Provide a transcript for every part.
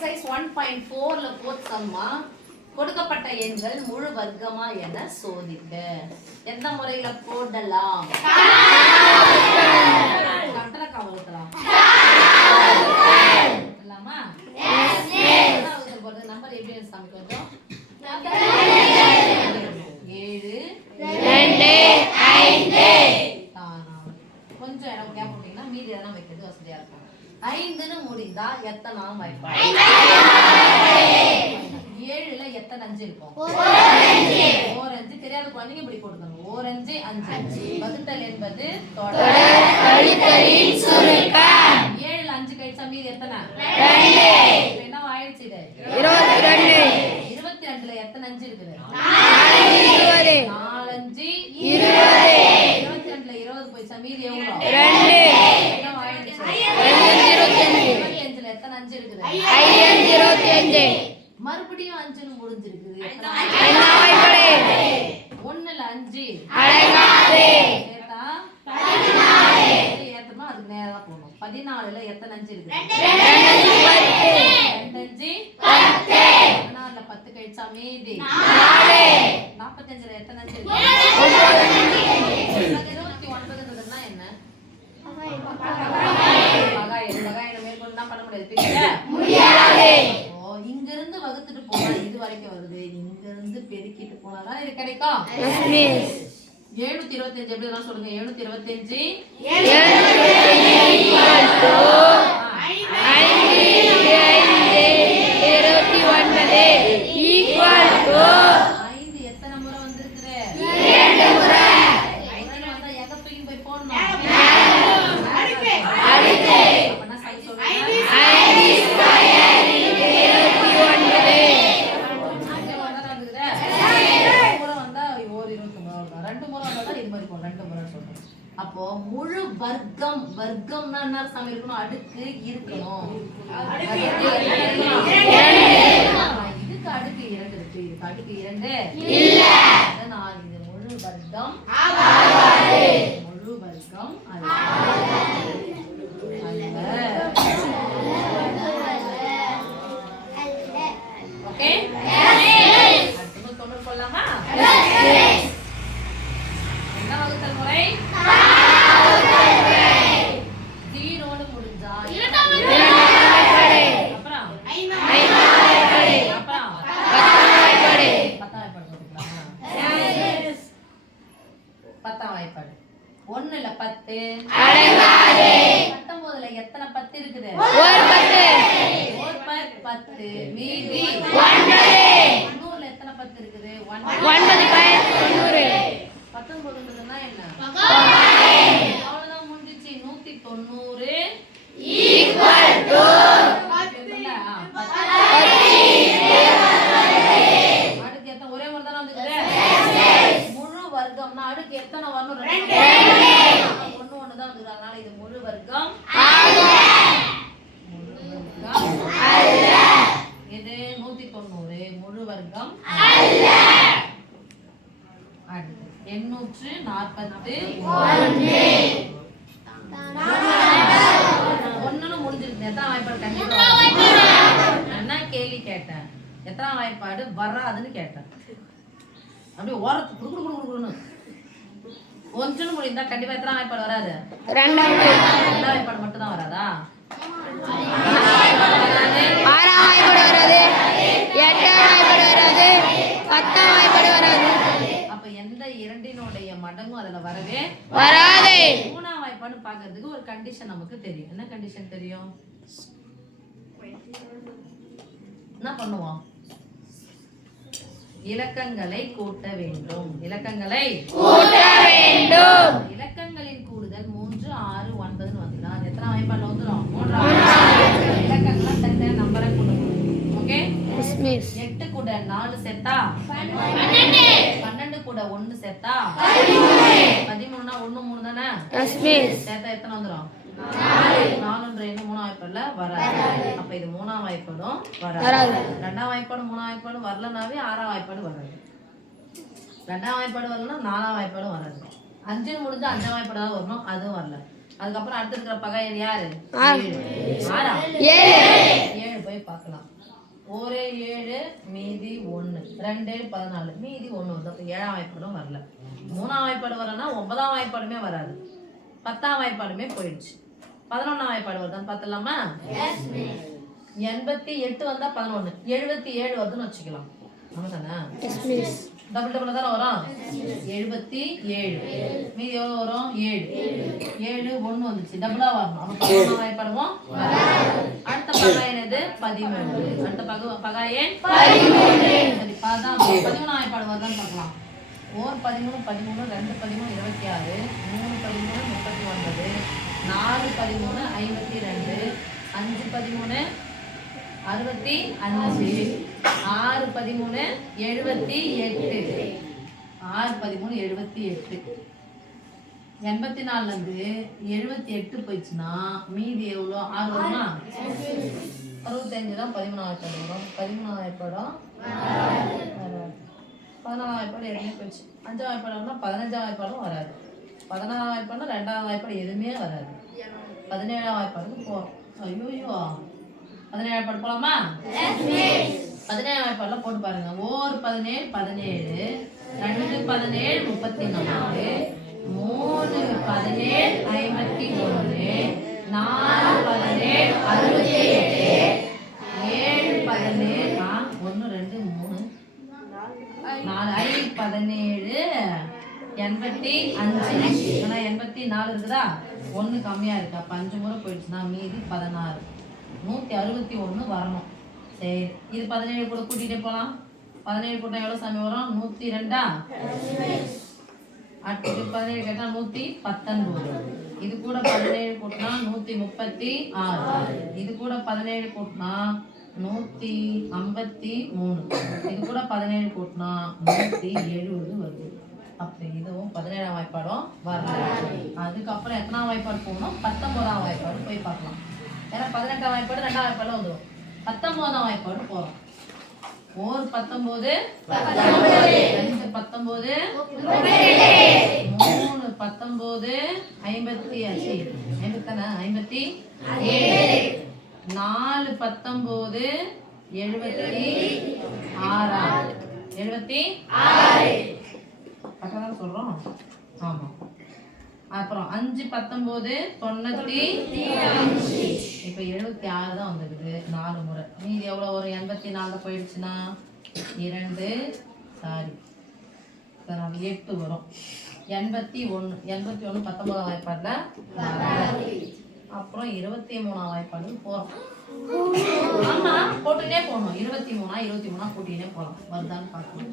Exercise 1.4ல போர்த் சம்மா கொடுக்கப்பட்ட எண்கள் முழு வர்க்கமா என சோதிக்க. எந்த முறையில போடலாம்? கட்டளை கவனிக்கலாம். இல்லமா? நம்பர் எப்படி சாமி கொஞ்சம் 7 2 5 கொஞ்சம் இடம் கேப் போட்டீங்கன்னா மீதி எதனா வைக்கிறது வசதியா இருக்கும். 5ன்னு முடிந்தா எத்தனை வாய்ப்பு? 7ல எத்தனை 5 இருக்கும்? ஓர் 5 தெரியாத குழந்தைங்க இப்படி போட்டுக்கணும். ஓர் 5 5. வகுத்தல் என்பது தொடர் கழித்தலின் சுருக்கம். 7ல 5 கழிச்சா மீதி எத்தனை? 2. என்ன ஆயிடுச்சு இது? 22. 22ல எத்தனை 5 இருக்குது? 4 5 20. 22ல 20 போய் மீதி எவ்வளவு? 2. என்ன ஆயிடுச்சு? 25ல எத்தனை 5 இருக்குது? 25. மறுபடியும் 5ன்னு முடிஞ்சிருக்குது. என்ன வாய்ப்பாடு? 1ல 5 அடங்காது. ஏத்தா 14. ஏத்தமா அதுக்கு நேரா போணும். 14ல எத்தனை 5 இருக்குது? 2 5 10. 14ல 10 கழிச்சா மீதி 4. 45ல எத்தனை 5 இருக்குது? 29ன்றதுன்னா என்ன? பகாயிரம் மேற்கொண்டு என்ன பண்ண முடியாது. இங்க இருந்து வகுத்துட்டு போனா இது வரைக்கும் வருது. இங்க இருந்து பெருக்கிட்டு போனாதான் இது கிடைக்கும். 725 எப்படி எல்லாம் சொல்லுங்க. 725 5 எத்தனை முறை வந்திருக்குது? 2 முறை. 5 வந்தா எங்க தூக்கி போய் போடணும்? அப்பனா சை சொல்லுங்க. 5 ஸ்கொயர் 29. 5 வந்தா வந்துக்குது. 2 முறை வந்தா ஓர் 29 வருது. 2 முறை வந்தா இது மாதிரி போடும். 2 முறை சொல்றோம். அப்போ முழு வர்க்கம், வர்க்கம்னா என்ன சாமி இருக்கணும்? அடுக்கு இருக்கணும். இதுக்கு அடுக்கு 2 இருக்கு. இதுக்கு அடுக்கு 2 இல்ல. அதனால இது முழு வர்க்கம் ஆகாது. முழு வர்க்கம் அல்ல. ஓகே? அடுத்து தொண்ணூறு போடலாமா? என்ன வகுத்தல் முறை? 0ன்னு முடிஞ்சா அப்புறம் 5 அப்புறம் 10 வாய்ப்பாடு போட்டுக்கலாமா? 10 வாய்ப்பாடு. 1ல 10 அடங்காது. 19ல எத்தனை 10 இருக்குது? ஒரு 10. ஒரு 10 மீதி 9. 90ல எத்தனை 10 இருக்குது? 9 90. 19ன்றதுன்னா என்ன? அவ்வளவுதான் முடிஞ்சிச்சு. 190 ஈக்குவல் டு அடுக்கு எத்தனை? ஒரே மாதிரி தானே வந்துக்குது. முழு வர்க்கம்னா அடுக்கு எத்தனை வரணும்? 2. 1 தான் வந்துக்குது. அதனால இது முழு வர்க்கம் அல்ல. இது 190 முழு வர்க்கம் அல்ல. அடுத்து 841 ஒண்ணுன்னு முடிஞ்சிருக்கு. எத்தனை வாய்ப்பாடு? கண்டிப்பா என்ன கேள்வி கேட்டேன்? எத்தனை வாய்ப்பாடு வராதுன்னு கேட்டேன். அப்படியே ஓரத்து குடுக்குன்னு 1ன்னு முடிந்தா கண்டிப்பா எத்தனை வாய்ப்பாடு வராது? 2 வாய்ப்பாடு மட்டும் தான் வராதா? 6 வாய்ப்பாடு வராது. 8 வாய்ப்பாடு வராது. 10 வாய்ப்பாடு வராது. அப்ப எந்த இரண்டினுடைய மடங்கும் அதுல வரவே வராது. 3ஆம் வாய்ப்பாடு பாக்குறதுக்கு ஒரு கண்டிஷன் நமக்கு தெரியும். என்ன கண்டிஷன் தெரியும்? என்ன பண்ணுவோம்? இலக்கங்களை கூட்ட வேண்டும். இலக்கங்களை கூட்ட வேண்டும். இலக்கங்களின் கூடுதல் 3 6 9ன்னு வந்துனா அது எத்தனை வாய்ப்பாடுல வந்துரும்? 3ஆம். இலக்கங்களை தனித்தனி நம்பரை கூட்டணும். ஓகே? 8 கூட 4 சேர்த்தா 12. 12 கூட 1 சேர்த்தா 13னா 1 3 தானே? சேர்த்தா எத்தனை வந்துரும்? 4ன்ற எண்ணு 3ஆம் வாய்ப்பாடுல வராது. அப்ப இது 3ஆம் வாய்ப்பாடும் வராது. 2ஆம் வாய்ப்பாடு 3ஆம் வாய்ப்பாடு வரலனாவே 6ஆம் வாய்ப்பாடு வராது. 2ஆம் வாய்ப்பாடு வரலனா 4ஆம் வாய்ப்பாடும் வராது. 5ன்னு முடிஞ்சா 5ஆம் வாய்ப்பாடு தான் வரணும். அதுவும் வரல. அதுக்கப்புறம் அடுத்து இருக்கிற பகை யாரு? 7. 7 போய் போய் பார்க்கலாம். 1 7 மீதி 1 2 14 மீதி 1 வந்து. அப்போ 7ஆம் வாய்ப்பாடும் வரல. 3ஆம் வாய்ப்பாடு வரலன்னா 9ஆம் வாய்ப்பாடுமே வராது. 10ஆம் வாய்ப்பாடுமே போயிடுச்சு. 11ஆம் வாய்ப்பாடு வருதான்னு பார்த்துலாமா? 88 வந்தா 11, 77 வருதுன்னு வச்சுக்கலாம். ஆமா தானே? டபுள் டபுள் தானே வரும். 77 மீதி எவ்வளோ வரும்? 7 1 வந்துச்சு. டபுளா வரணும். அப்போ 11ஆம் வாய்ப்பாடுவோம். அடுத்த பகா என்னது? 13. அடுத்த பகா எண் 13. சரி, 13ஆம் வாய்ப்பாடு வருதான்னு பார்க்கலாம். 1 13 13 2 13 26 3 13 39 4 13 52 5 13 65 6 13 78 6 13 78. 84 இருந்து 78 போயிடுச்சுன்னா மீதி எவ்வளோ? 6 வருமா? 65 தான் 13ஆம் வாய்ப்பாடு வரும். 13ஆம் வாய்ப்பாடும் 14ஆம் வாய்ப்பாடு எதுவுமே போயிடுச்சு. 5ஆம் வாய்ப்பாடு வரணும். 15ஆம் வாய்ப்பாடும் வராது. 16ஆம் வாய்ப்பாடு 2ஆம் வாய்ப்பாடு எதுவுமே வராது. 17ஆம் வாய்ப்பாடுக்கு போகிறோம். ஐயோ 17ஆம் வாய்ப்பாடு போகலாமா? 17ஆம் வாய்ப்பாடுலாம் போட்டு பாருங்க. 1 17 17 2 17 34 3 17 53 4 17 67 7 17 1 2 3 4 5 17 85. ஏன்னா 84 இருக்குதா? 1 கம்மியா இருக்கு. அப்ப 5 முறை போயிடுச்சுன்னா மீதி 16. 161 வரணும். சரி, இது 17 கூட கூட்டிகிட்டே போகலாம். 17 கூட்டம் எவ்வளோ சாமி வரும்? 102. அடுத்து 17 கேட்டால் 119. இது கூட 17 கூட்டினா 136. இது கூட 17 கூட்டினா 153. இது கூட 17 கூட்டினா 170 வருது. அப்போ இதுவும் 17ஆம் வாய்ப்பாடும் வரல. அதுக்கப்புறம் எத்தனாம் வாய்ப்பாடு போகணும்? 19ஆம் வாய்ப்பாடு போய் பார்க்கலாம். ஏன்னா 18ஆம் வாய்ப்பாடு 2ஆம் வாய்ப்பாடு வந்துடும். 19ஆம் வாய்ப்பாடு போகிறோம். 1 19 2 19 3 19 57 57 4 19 76 கரெக்டாக சொல்கிறோம். ஆமாம். அப்புறம் 5 19 90. இப்போ 76 தான் வந்துருக்குது 4 முறை. மீதி எவ்வளோ வரும்? 84 போயிடுச்சுன்னா 2 8 வரும். 81 19ஆம் வாய்ப்பாடில். அப்புறம் 23ஆம் வாய்ப்பாடு போகிறோம். ஆமாம், போட்டுனே போகணும். 23 கூட்டினே போகலாம். வருதான்னு பார்க்கணும்.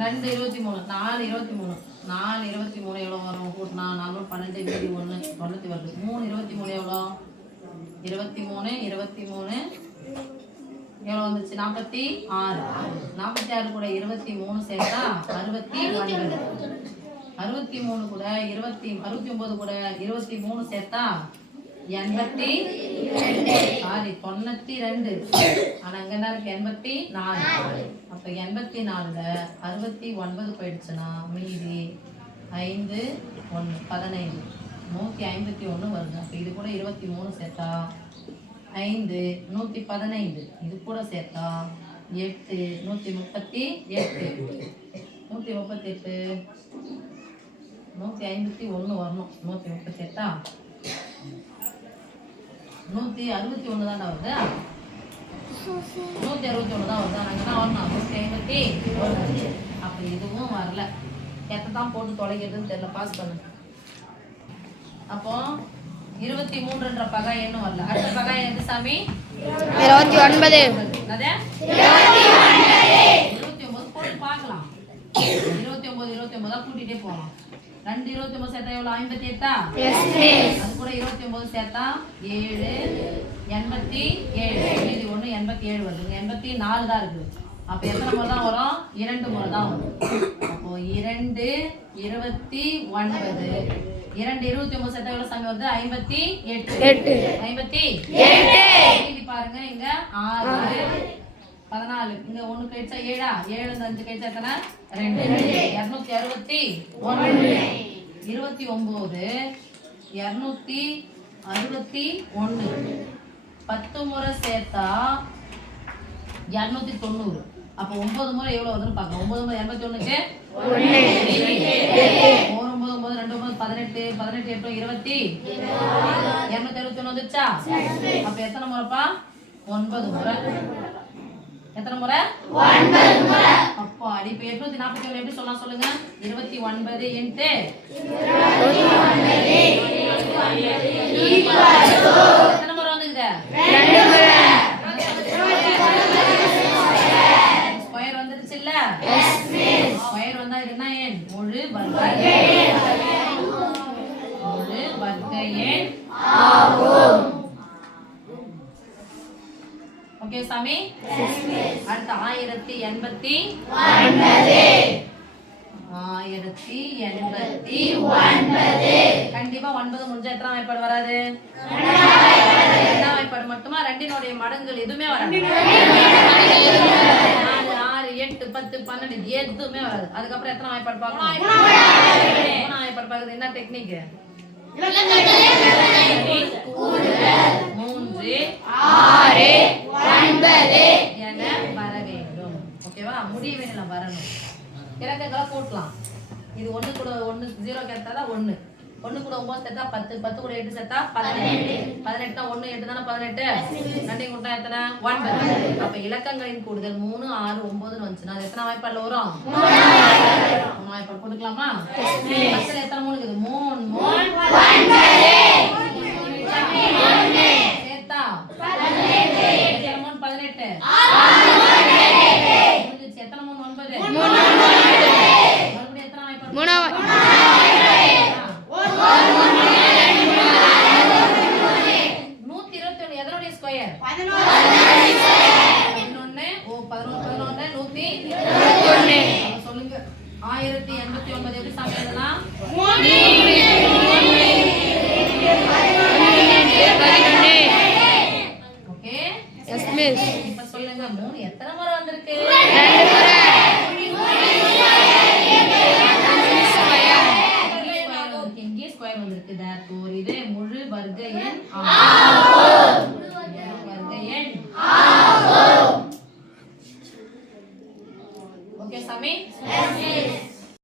2 23 4 23 4 23 எவ்வளோ வரும்? கூட்டினா 4 12 மீதி 1 90 வருது. 3 23 எவ்வளோ? 23 எவ்வளோ வந்துச்சு? 46. 46 கூட 23 சேர்த்தா 69. 63 கூட 69 கூட 23 சேர்த்தா 92. ஆனா அங்க என்ன இருக்கு? 84. அப்ப 84ல 69 போயிடுச்சுன்னா மீதி 5 1 15 151 வருது. அப்ப இது கூட 23 சேர்த்தா 5 115. இது கூட சேர்த்தா 8 138. 138 151 வரணும். 138 161 தானே வருது. 161 தான் வருது. நாங்கள் என்ன வரணும்? 151. அப்போ இதுவும் வரல. எத்தை தான் போட்டு தொலைக்கிறதுன்னு தெரியல. பாஸ் பண்ணு. அப்போ 23ன்ற பகா எண்ணும் வரல. அடுத்த பகா எது சாமி? 29. 29 போட்டு பார்க்கலாம். 29 கூட்டிகிட்டே போகலாம். 2 29 சேர்த்தா எவ்வளோ? 58. அது கூட 29 சேர்த்தா 7 87. மீதி 1 87 வருது. 84 தான் இருக்குது. அப்போ எத்தனை முறை தான் வரும்? 2 முறை தான் வரும். அப்போ 2 29 2 29 சேர்த்தா எவ்வளோ சாமி வருது? 58. 58. மீதி பாருங்க, இங்க 6 14. இங்க 1 கழிச்சா 7. 7 5 கழிச்சா எத்தனை? 2. 261. 29 261 61. 10 முறை சேர்த்தா 290. அப்போ 9 முறை எவ்வளவு வருதுன்னு பார்க்கலாம். 9 முறை 81க்கு 1 9 9 2 9 18 18 8 20 271 வந்துச்சா? அப்ப எத்தனை முறைப்பா? 9 முறை. எத்தனை முறை? 9 முறை. அப்போ இப்ப 841 எப்படி சொல்லலாம் சொல்லுங்க? 29 இன்டு 29 எத்தனை முறை வந்துங்க? 2 முறை. ஸ்கொயர் வந்துருச்சு இல்ல? Yes miss. ஸ்கொயர் வந்தா இது என்ன எண்? முழு வர்க்க எண். முழு வர்க்க எண் ஆகும். ஓகே சாமி? Yes miss. அடுத்து 1089. 1089. கண்டிப்பா 9 முடிஞ்சா எத்தனை வாய்ப்பாடு வராது? ரெண்டாம் வாய்ப்பாடு மட்டுமா? ரெண்டினுடைய மடங்குகள் எதுவுமே வராது. 4 6 8 10 12 எதுவுமே வராது. அதுக்கப்புறம் எத்தனை வாய்ப்பாடு பார்க்கணும்? மூணாம் வாய்ப்பாடு பார்க்குறது என்ன டெக்னிக்? 3 6 9 என வர வேண்டும். ஓகேவா? முடிய வேணும்ல வரணும். இலக்கங்களை கூட்டலாம். இது 1 கூட 1 0 சேர்த்தா 1 1 கூட 9 சேர்த்தா 10 10 கூட 8 சேர்த்தா 18 18 1 8 தானே 18 ரெண்டையும் கூட்டா எத்தனை? 9. அப்ப இலக்கங்களின் கூடுதல் 3 6 9 வந்துச்சுன்னா அது எத்தனை வாய்ப்பாடுல வரும்? 3 வாய்ப்பாடு போட்டுக்கலாமா? அசல் எத்தனை 3 இருக்குது? 3 3 9 சேர்த்தா 18 எத்தனை 3 18 முடிஞ்சிச்சு. எத்தனை 3 9 மறுபடியும் எத்தனை வாய்ப்பாடு? 3 121 எதனுடைய ஸ்கொயர்? 11 ஓ 11 121 சொல்லுங்க. 1089 எப்படி சாமி எழுதலாம்? Okay yes miss. இப்ப சொல்லுங்க 3 எத்தனை முறை வந்திருக்கு? 2 முறை. இங்கே ஸ்கொயர் வந்திருக்கு. therefore இது முழு வர்க்க எண் ஆகும்.